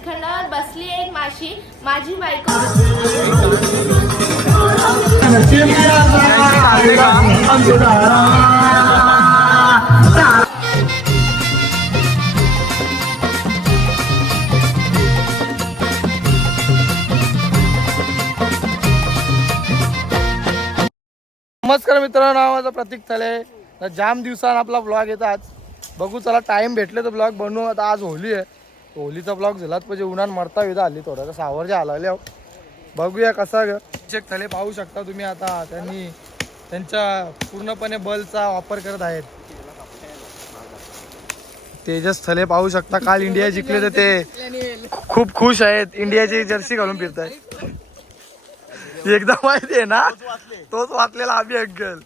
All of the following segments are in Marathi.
श्रीखंडावर बसली एक माशी, माझी बायको. नमस्कार मित्रांनो, माझा प्रतीक थले. जाम दिवसांनी आपला ब्लॉग येतो. आज बघू चला टाइम भेटले तर ब्लॉग बनवू. आता आज होली आहे, होलीचा ब्लॉग झालाच पाहिजे. उन्हान मरता विधा आली थोडं सावरच्या आला. बघूया कसा अभिषेक थले पाहू शकता तुम्ही. आता त्यांनी त्यांच्या पूर्णपणे बलचा वापर करत आहेत. तेजस थले पाहू शकता. काल इंडिया जिंकले तर ते खूप खुश आहेत. इंडियाची जर्सी घालून फिरतायत. एकदा माहिती आहे ना, तोच वाचलेला आम्ही अंकल.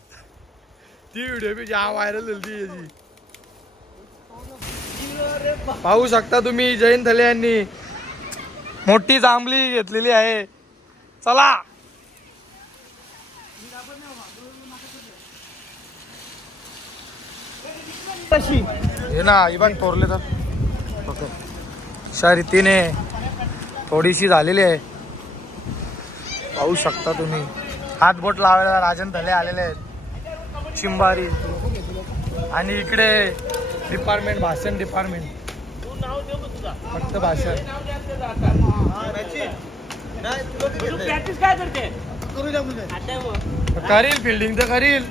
ती व्हिडिओ बी जाम व्हायरल झाली याची. पाहू शकता तुम्ही. जयंत थले यांनी मोठी जांभली घेतलेली आहे. चला हे ना ही बाग तोरले तर अशा रीतीने थोडीशी झालेली आहे. पाहू शकता तुम्ही. हात बोट लावायला राजन थले आलेले आहेत. चिंबारी आणि इकडे डिपार्टमेंट, भाषण डिपार्टमेंट. फक्त भाषण. करील फिल्डिंग तर करील.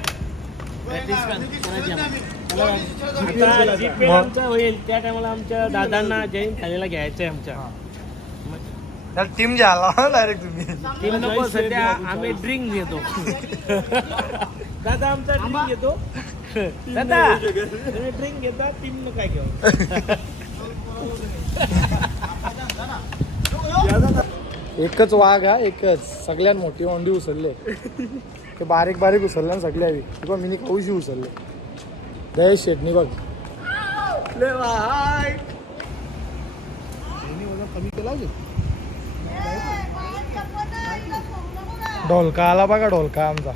होईल त्या टायमाला आमच्या दादांना जयंत थालीला घ्यायचंय. आमच्या टीम घ्यायला डायरेक्ट तुम्ही. टीम नको सध्या, आम्ही ड्रिंक घेतो. दादा आमचा ड्रिंक घेतो. दादा तुम्ही ड्रिंक घेता, टीम काय घेऊ. एकच वाघ हा, एकच. सगळ्यात मोठी ओंडी उचलले. ते बारीक बारीक उचलल्या सगळ्या. पण मी कौशी उचलले. दयेश शेटणी बघ कमी केला. ढोलका आला बघा. ढोलका आमचा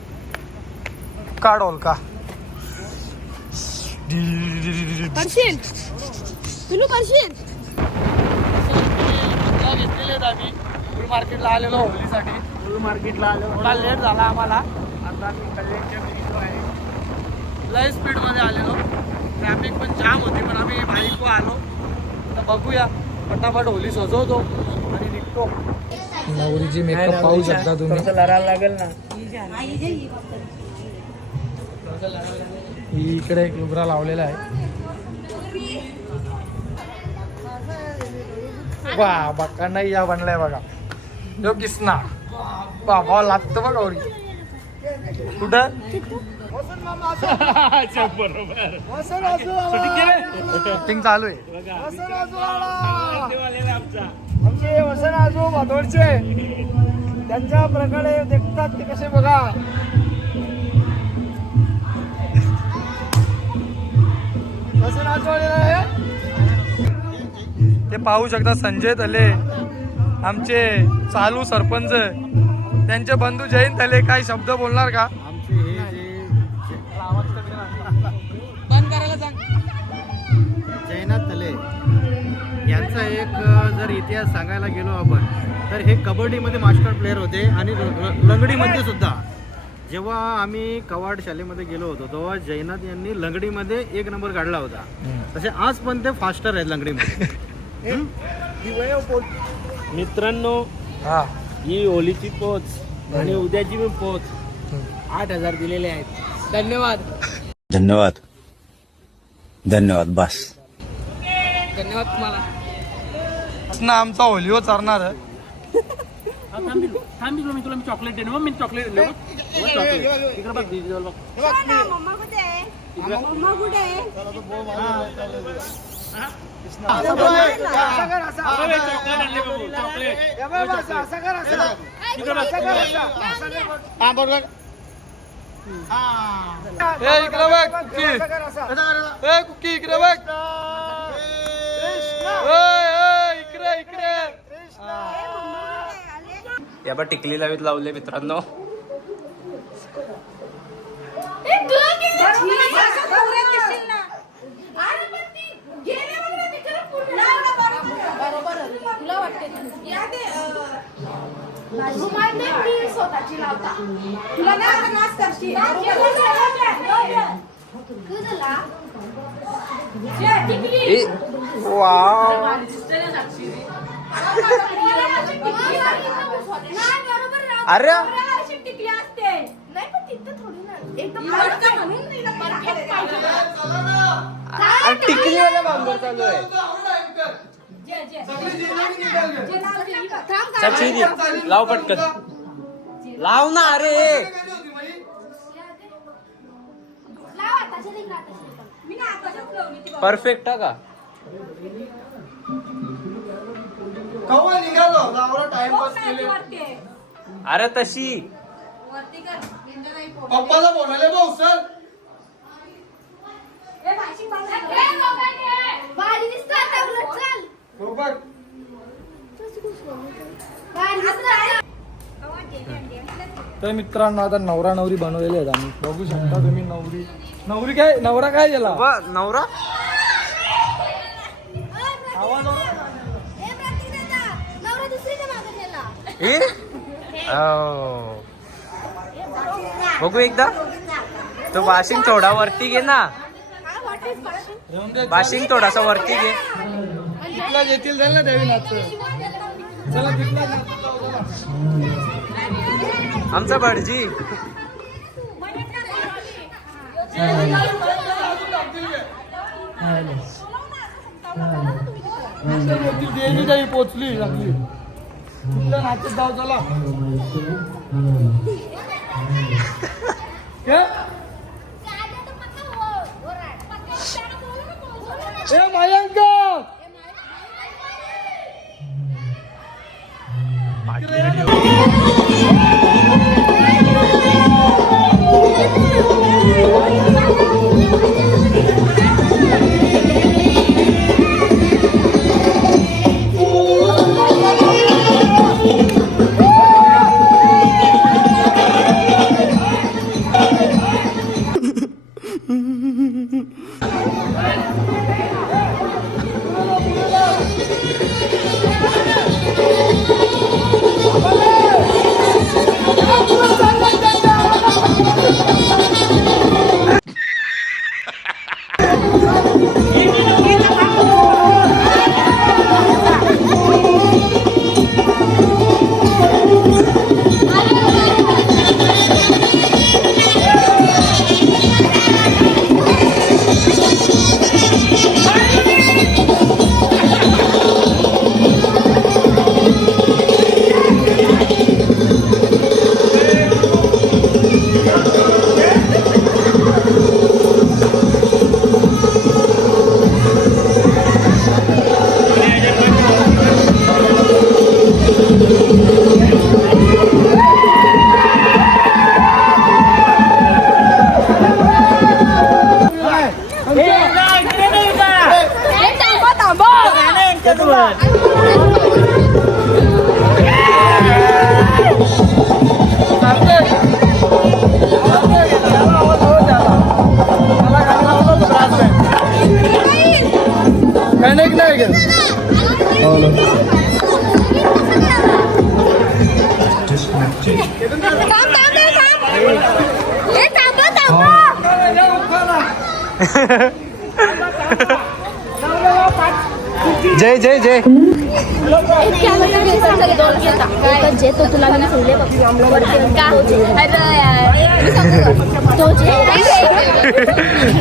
का ढोलका. आम्ही फुल मार्केटला आलेलो होलीसाठी. फुल मार्केटला आलो. थोडा लेट झाला आम्हाला. आता आम्ही कल्याणच्या बिल्डिंगवर आहे. लय स्पीड मध्ये आलेलो. ट्रॅफिक पण जाम होती, पण आम्ही बाईकवर आलो. तर बघूया फटाफट होली सजवतो आणि निघतो. नवरीची मेकअप पाहू शकता तुम्ही. लढायला लागेल ना. इकडे एक लुगरा लावलेला आहे. वा बघा नाही या बनलाय बघा. जो किसना बाबा लागतं बघा वरी. कुठं शूटिंग चालू आहे. आमचे वसन आजू भादोडचे. त्यांच्या प्रकारे देखतात ते कसे बघा. ते पाहू शकता. संजय थले आमचे चालू सरपंच. त्यांचे बंधू जयंत थले काय शब्द बोलणार का. आमचे हे बंद करायला सांग. जयनाथ थले यांचा एक जर इतिहास सांगायला गेलो आपण, तर हे कबड्डीमध्ये मास्टर प्लेअर होते आणि लंगडीमध्ये सुद्धा. जेव्हा आम्ही कवाड शालेमध्ये गेलो होतो तेव्हा जयनाथ यांनी लंगडीमध्ये 1 नंबर काढला होता. तसे आज पण ते फास्टर आहेत लंगडीमध्ये. मित्रांनो, हा ही होलीची पोच आणि उद्याची मी पोच 8,000 दिलेले आहेत. धन्यवाद. धन्यवाद. धन्यवाद. बस धन्यवाद तुम्हाला. आमचा होलीवर चालणार आहे. थांबिलो मी तुला मी चॉकलेट देणार. मी चॉकलेट इकडे बघ. डिजिटल बघ. मम्मा कुठे आहे? मम्मा कुठे आहे? कुकी इकडे बघ. इकडे या बा टिकली लावीत लावले मित्रांनो. हाताची लावता तुला नाही आता नाच करशील अरे टिकली असते नाही पण तिथं थोडी ना एकदम म्हणून परफेक्ट पाहिजे टिकलीवाला बांबूर चालू आहे लाव पटकन लाव ना अरे परफेक्ट का कवा निघालो लावला टाइमपास केले अरे तशी पप्पाला बोलायला भाऊ सर बरोबर तर मित्रांनो आता नवरा नवरी बनवलेले आहेत आम्ही बघू शकता तुम्ही नवरी काय नवरा काय गेला नवरा बघू एकदा तो बाशिंग थोडा वरती घे ना बाशिंग थोडासा वरती घे तिथला येतील जाईल ना त्यावेळी नाच चला तिथला आमचा भटजी पोचली लागली कुठल्या नाचत जाऊ चला ए मयंक कनेक्ट नाही गेलं जय जय जय जे तो तुला मी सोडले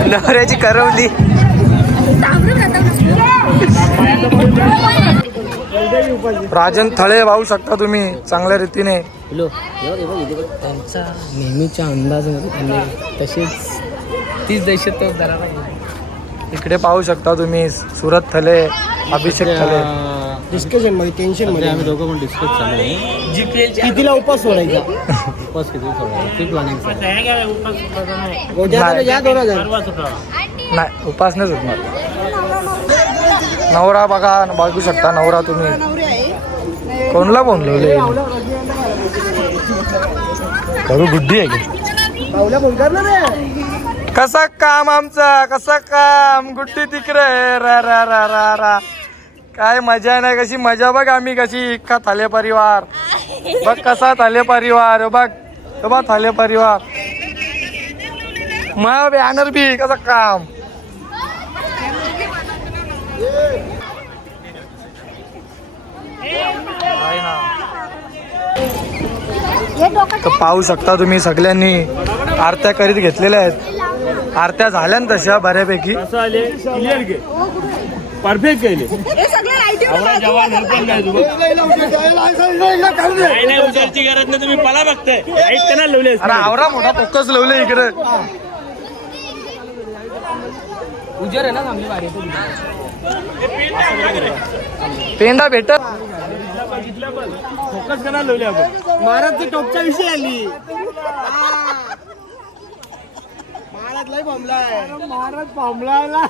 नवऱ्याची करवली राजन थळे पाहू शकता तुम्ही चांगल्या रीतीने त्यांचा नेहमीच्या अंदाजामध्ये त्यांनी तसेच तीच दहशत इकडे पाहू शकता तुम्ही सुरत थले अभिषेक थले डिस्कशन मध्ये टेन्शन मध्ये आम्ही दोघं पण डिस्कस चालू आहे कितीला उपास सोडायचा उपास किती सोडायचा ती प्लॅनिंग नाही उपास नाही सुटणार नवरा बघा बघू शकता नवरा तुम्ही कोणला बोलवले करू बुद्धी आहे की कसा काम आमचा कसा काम गुड्डी तिकडे रा रा रा रा रा काय मजा नाही कशी मजा बघ आम्ही कशी इतका थाले परिवार बघ कसा थाले परिवार, बघ थाले परिवार. मग बॅनर बी कसं काम. तर पाहू शकता तुम्ही सगळ्यांनी आरत्या करीत घेतलेल्या आहेत. आरत्या झाल्या ना तशा बऱ्यापैकी. परफेक्ट केले. उजारची गरज नाही, तुम्ही पला बघताय. अरे आवरा मोठा फोकस लावले इकडे. उजर आहे ना चांगली भारी. पेंडा भेटत फोकस करायला लावले आपण. महाराजची टोपच्या विषयी आली. महाराज लय बोंबलाय. महाराज बोंबलायला.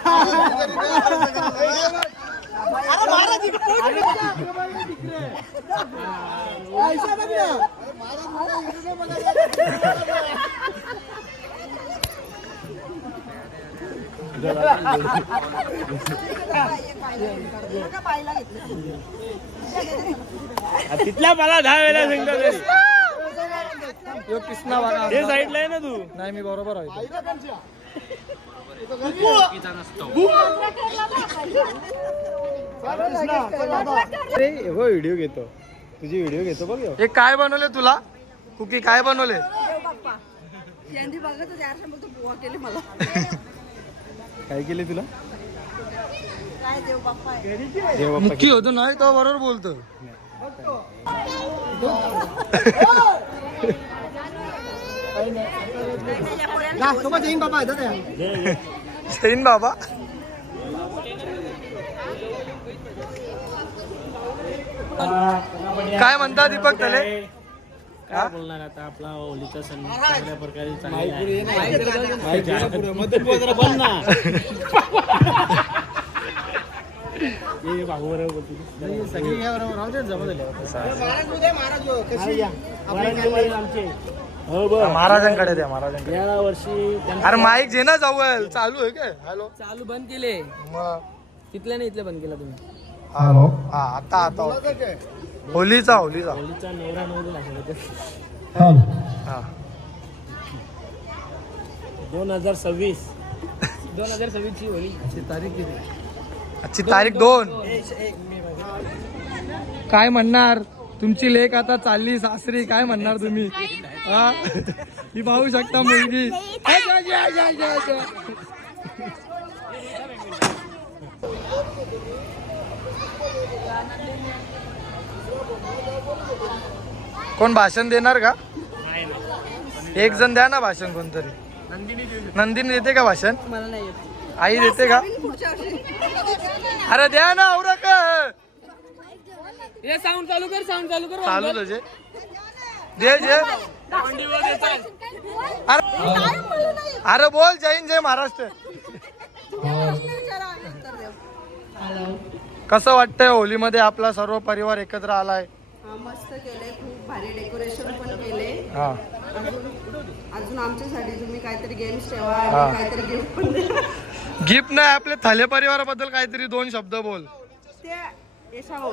तिथला मला 10 वेळा सांगतो तरी. कृष्णा बघा हे साईडला आहे ना तू. नाही मी बरोबर आहे. व्हिडिओ घेतो, तुझी व्हिडिओ घेतो बघ. हे काय बनवले तुला कुकी, काय बनवले? काय केले तुला? मुक्की होतो नाही तो बरोबर बोलतो. जैन बाबा काय म्हणता दीपक तले? काय बोलणार आता, आपला होलीचा सण चांगल्या प्रकारे महाराजांकडे द्या, महाराजांकडे. या वर्षी अरे माईक जे ना जाऊ चालू आहे काय? हॅलो चालू बंद केले. मग तिथल्या नाही, इथल्या बंद केला तुम्ही. हॅलो हा आता होलीचा होलीचा नवरा नवरी हा 2026 ची होली. तारीख किती? आजची तारीख 2. काय म्हणणार तुमची लेक आता चालली सासरी, काय म्हणणार तुम्ही? हा ही पाहू शकता मुलगी. कोण भाषण देणार का? एक जण द्या ना भाषण कोणतरी. नंदिनी देते का भाषण? आई देते का? अरे द्या ना औरा का. साऊंड चालू कर, साऊंड चालू कर. चालू तुझे दे जे. अरे बोल जय हिंद जय महाराष्ट्र. कसं वाटतंय होलीमध्ये आपला सर्व परिवार एकत्र आलाय? मस्त केलंय, खूप भारी डेकोरेशन पण केले. हा अजून आमच्यासाठी तुम्ही काहीतरी गेम्स ठेवा हा. आणि काहीतरी गिफ्ट पण द्या. गिफ्ट नाही, आपले थाले परिवाराबद्दल काहीतरी 2 शब्द बोल. ते यशा भाऊ.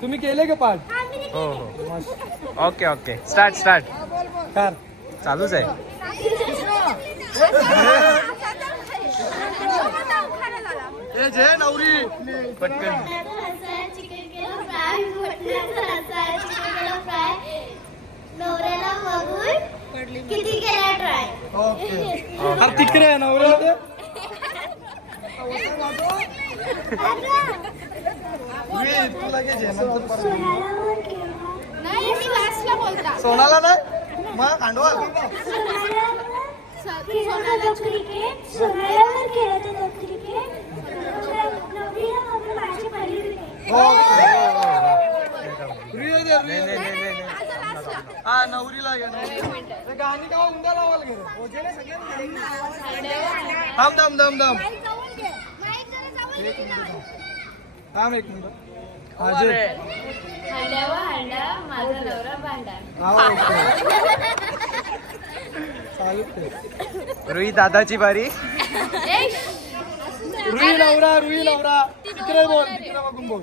तुम्ही केले का पाठ? हो हो. Okay okay. स्टार्ट. कार चालूच आहे. ए जे नवरी पटकन. किती केला ट्राय? ओके अरे तिकडे आहे नवरी. नाही मी लास्टला बोलता. सोनाला नाही मग खांडवाल. सोनाला क्रिकेट सोनाला खेळत होता क्रिकेट. नवरीला मम्मी माझी पहिली हा नवरीला घ्या. गाणी का उंडा लावायला घे. थांब थांब थांब थांब थांब एक मिनिट. हंड्यावर हंडा माझा नवरा भांडा. चालू रोहित दादाची बारी. रुई नवरा तिकडे बोल, तिकडे बघून बोल.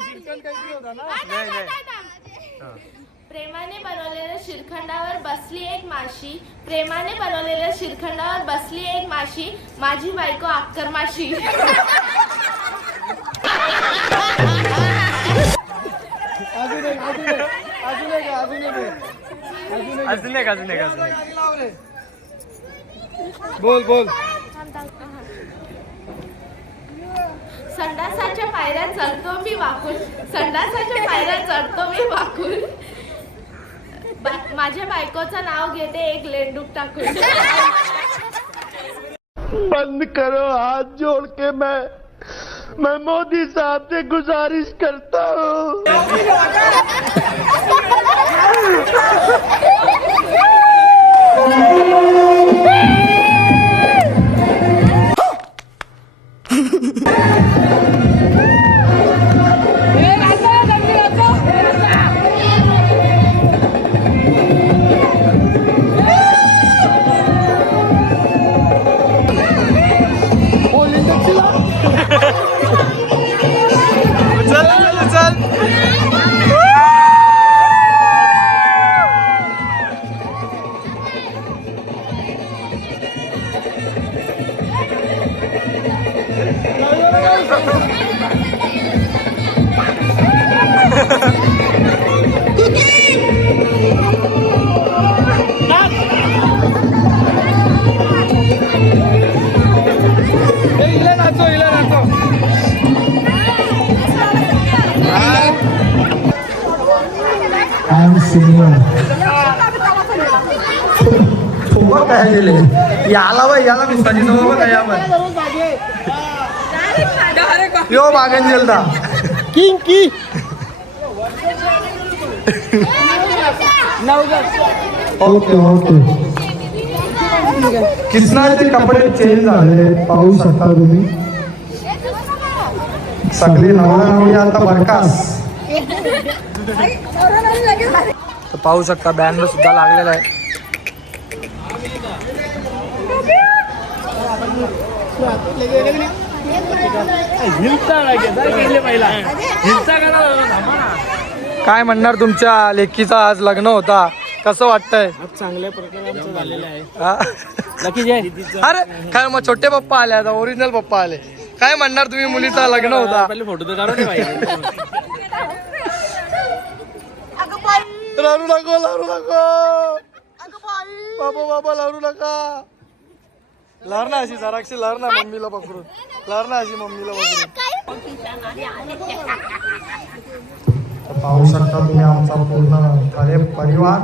शिरकण काहीतरी होता ना. प्रेमाने बनवलेल्या शिरखंडावर बसली एक माशी, प्रेमाने बनवलेल्या शिरखंडावर बसली एक माशी, माझी बायको अक्कर माशी. अजून एक. बोल. संडासाच्या पायऱ्या चढतो मी वाकून, संडासाच्या पायऱ्या चढतो मी वाकून, माझ्या बायकोचं नाव घेते एक लेंडूक टाकून. बंद करो हाथ जोड़ के मैं मोदी साहब से गुजारिश करता हूँ. काय गेले याला मिसाची जवळ काय आपण यो बागन जेलदा किंकी ओके किसनाचे कपडे चेंज झाले पाहू शकता तुम्ही. सगळी नवरा आता बरकास. पाहू शकता बँड सुद्धा लागलेला आहे. काय म्हणणार तुमच्या लेकीचा आज लग्न होता, कसं वाटतंय? चांगल्या प्रकारे आमचं झालेलं आहे. अरे काय मग छोटे पप्पा आले, आता ओरिजिनल पप्पा आले. काय म्हणणार तुम्ही, मुलीचा लग्न होता. फोटो तर काढून लारू नको बाबा लारू नका. लहर ना अशी जराक्षी लहर ना मम्मीला पकडून, लहर ना अशी मम्मीला पकडून. पाहू शकता तुम्ही आमचा पूर्ण परिवार.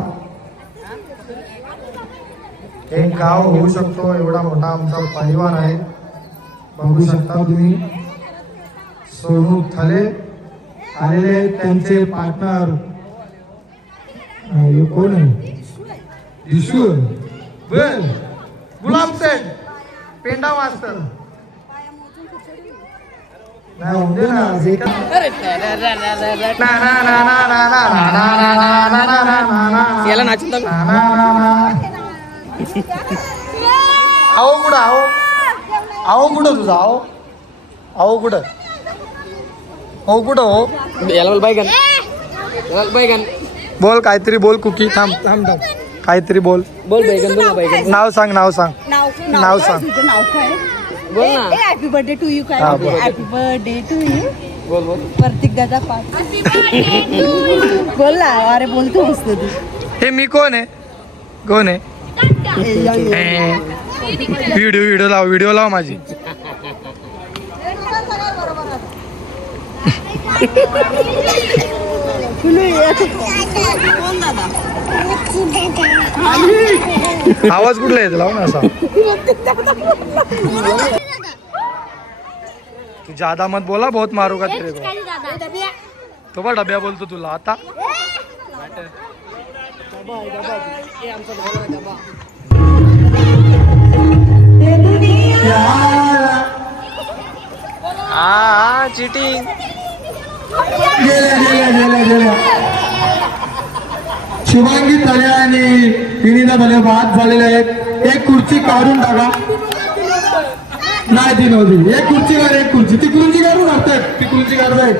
एक गाव होऊ शकतो एवढा मोठा आमचा परिवार आहे. बघू शकता तुम्ही सोनू थले आलेले, त्यांचे पार्टनर कोण आहे, ईश्वर गुलाम सेठ पेंडा मास्तर. याला नाचून आओ कुठं तुझा आओ कुठं हो याला बैगन बोल काहीतरी बोल. कुकी थांब काहीतरी बोल बैगन नाव सांग नाव सांग. तुझं नाव काय? बोल ना. हॅपी बर्थडे टू यू काय? Happy birthday to you. बोल प्रत्येक दादा पाच बोल ना. अरे बोलतो मस्त तू. हे मी कोण आहे व्हिडिओ लाव माझी. आवाज कुठला येतो लाव ना असा. तू ज्यादा मत बोला, बहुत मारूगा तेरे को. तो बा डब्या बोलतो तुला आता. चिटिंग गेल्या शुभांगी तळे आणि तिन्हीचा भले बाद झालेले आहेत. एक खुर्ची काढून टाका. नाही ती नव्हती. एक खुर्ची काढ. एक खुर्ची ती खुर्ची काढून काढतायत. ती खुर्ची काढतायत.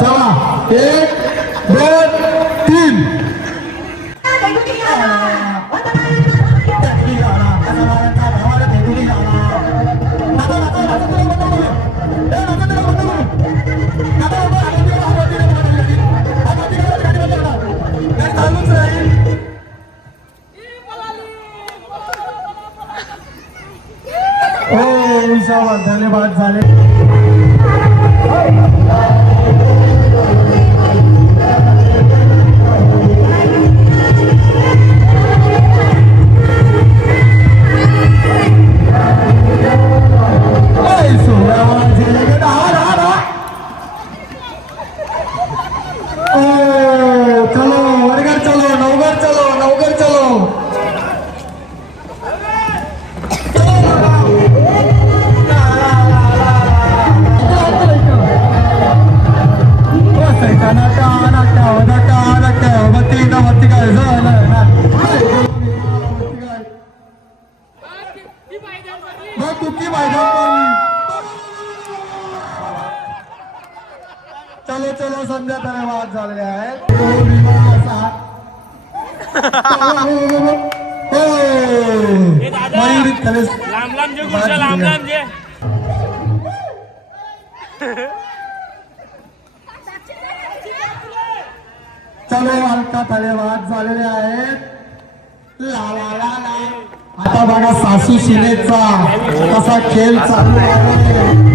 चला 1 2 3. धन्यवाद झाले. चलो वरगर चलो नवगर चलो नवगर चलो. चलो चलो संध्या धन्यवाद झालेले आहेत. चलो हलका धन्यवाद झालेले आहेत. ला ला ला ला. आता बघा सासू शिनेचा कसा खेळ चालू आहे.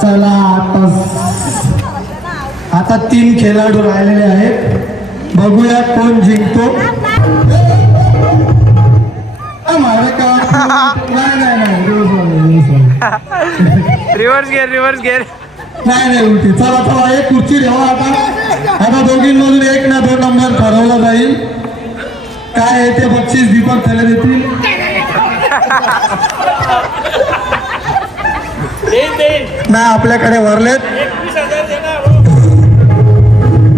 चला आता 3 खेळाडू राहिलेले आहेत. बघूया कोण जिंकतो. रिव्हर्स गेअर नाही उलटी. चला चला एक खुर्ची ठेवा. आता दोघींमधून 1 ना 2 नंबर ठरवला जाईल. काय आहे ते बक्षीस दीपक त्याला देतील. नाही आपल्याकडे वरलेत.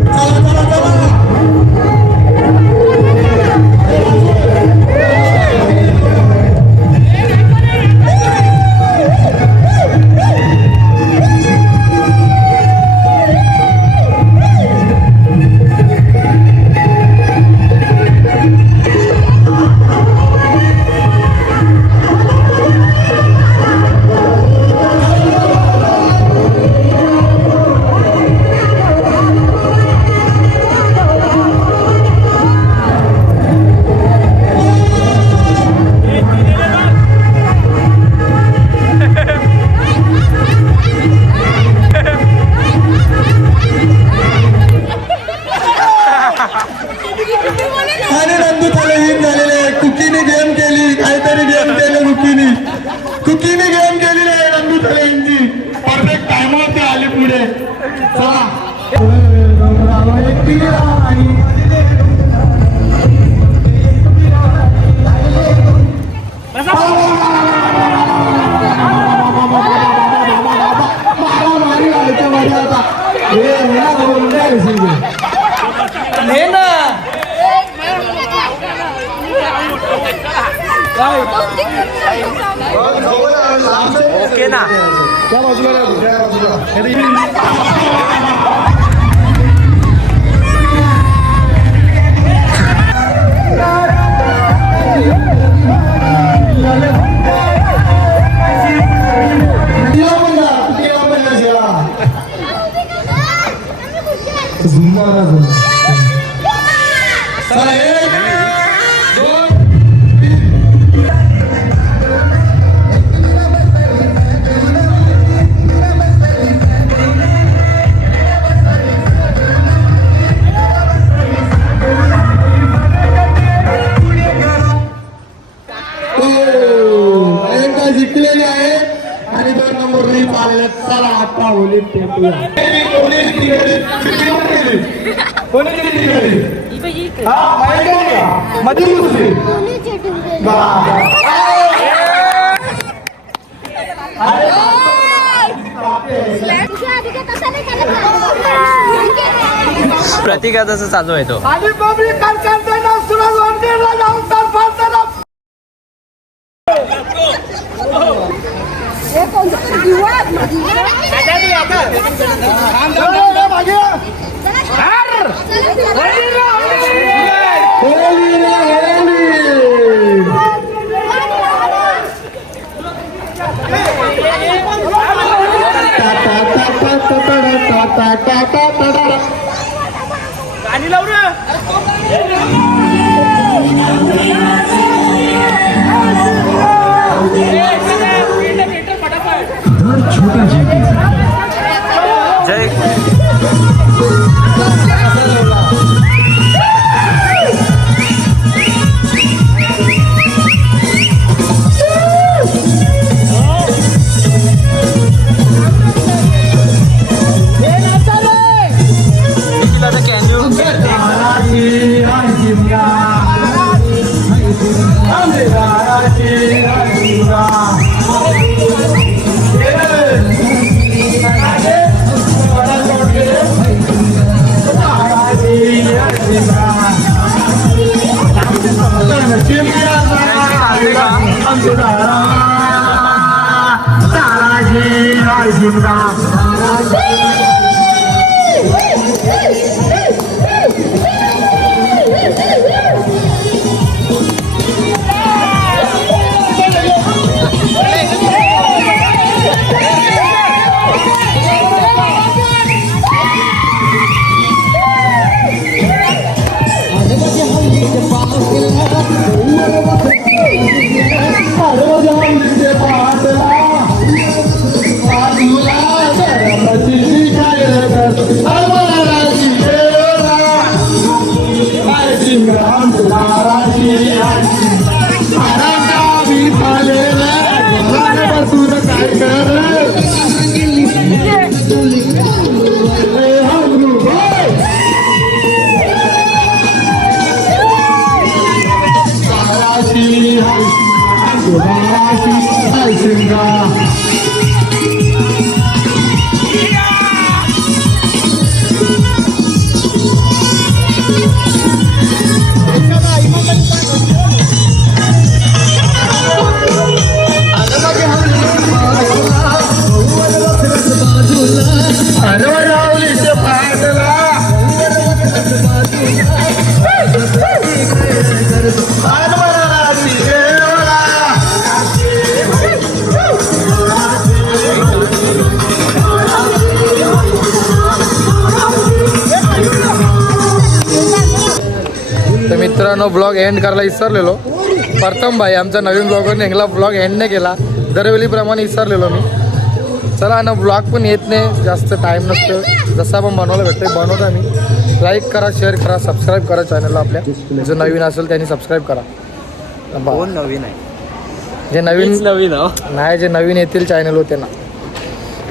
चला चला चला. ओके ना. जिंकलेले आहे आणि 2 नंबर चालले. चला आता होली कोणी किती केली? हा, माहिती आहे का? मध्ये घुसली. प्रतिका तसं चालू आहे तो. आणि पब्लिक कारखान्याला सुरज वंडेला जाऊन तर फारसाला मित्रांनो ब्लॉग एंड करायला विसरलेलो. प्रथम भाई आमचा नवीन ब्लॉगवर निघाला, ब्लॉग एंड नाही केला. दरवेळीप्रमाणे विसरलेलो मी. चला ना, ब्लॉग पण येत नाही, जास्त टाईम नसतं. जसं आपण बनवायला भेटतं बनवतो आम्ही. लाईक करा, शेअर करा, सबस्क्राईब करा चॅनलला आपल्या. जो नवीन असेल त्यांनी सबस्क्राईब करा. कोण नवीन आहे? जे नवीन नवीन नाही, जे नवीन येतील चॅनल होते ना,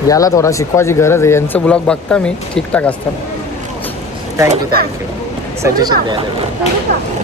याला थोडा शिकवायची गरज आहे. यांचं ब्लॉग बघता मी, ठीकठाक असतात. थँक्यू सजेशन द्यायला.